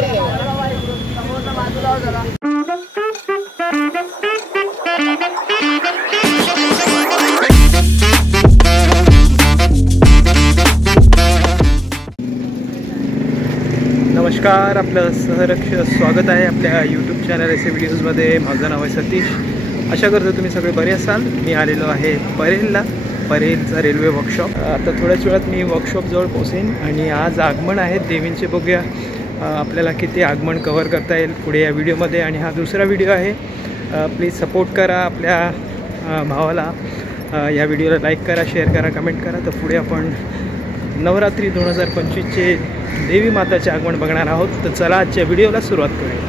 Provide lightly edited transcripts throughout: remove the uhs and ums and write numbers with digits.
नमस्कार, आपलं सहर्ष स्वागत आहे आपल्या यूट्यूब चॅनल ऐसे व्हिडिओजमध्ये। माझं नाव आहे सतीश। आशा करतो तुम्ही सगळे बरे असाल। मी आलेलो आहे परेलला, परेलचा रेल्वे वर्कशॉप। आता थोड्याच वेळात मी वर्कशॉपजवळ पोहोचेन आणि आज आगमन आहे देवींचे। बघूया आपल्याला किती आगमन कव्हर करता येईल पुढे या व्हिडिओमध्ये। आणि हा दुसरा व्हिडिओ आहे। प्लीज सपोर्ट करा आपल्या भावाला। या व्हिडिओला लाईक करा, शेअर करा, कमेंट करा। तर पुढे आपण नवरात्री 2025चे देवी माताचे आगमन बघणार आहोत। तर चला आजच्या व्हिडिओला सुरुवात करूया।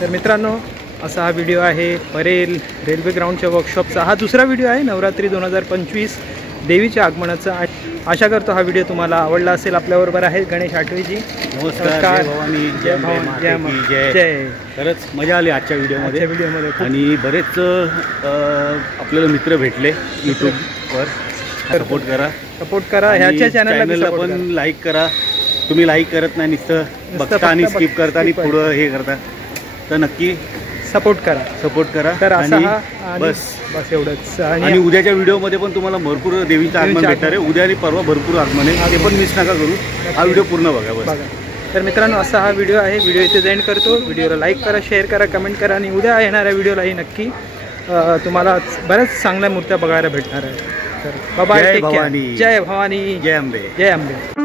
तर मित्रांनो, असा हा व्हिडिओ आहे परेल रेल्वे ग्राउंडच्या वर्कशॉपचा। हा दुसरा व्हिडिओ आहे नवरात्री 2025 देवीच्या आगमनाचं आशा करतो हा व्हिडिओ तुम्हाला आवडला असेल. आपल्याबरोबर आहेत गणेश आठवेजी. नमस्कार. जय भवानी, जय भवानी, जय. खरंच मजा आली आजच्या व्हिडिओमध्ये आणि बरेच आपल्याला मित्र भेटले यूट्यूबवर. सपोर्ट करा ह्याच्या चॅनलला पण लाईक करा. तुम्ही लाईक करत नाही, नुसतं बघता आणि स्किप करता आणि पुढं हे करता, तर नक्की सपोर्ट करा. तर असा बस एवढंच. आणि उद्याच्या व्हिडिओमध्ये पण तुम्हाला भरपूर देवीचं आगमन भेटणार आहे. उद्या आणि परवा भरपूर आगमन आहे, ते पण मिस नका करू. हा व्हिडिओ पूर्ण बघा. तर मित्रांनो असा हा व्हिडिओ आहे. व्हिडिओ इथे एंड करतो. व्हिडिओला लाईक करा, शेअर करा, कमेंट करा आणि उद्या येणाऱ्या व्हिडिओलाही नक्की तुम्हाला बऱ्याच चांगल्या मूर्त्या बघायला भेटणार आहे. तर बाबा, जय भवानी, जय भवानी, जय अंबे. जय अंबे.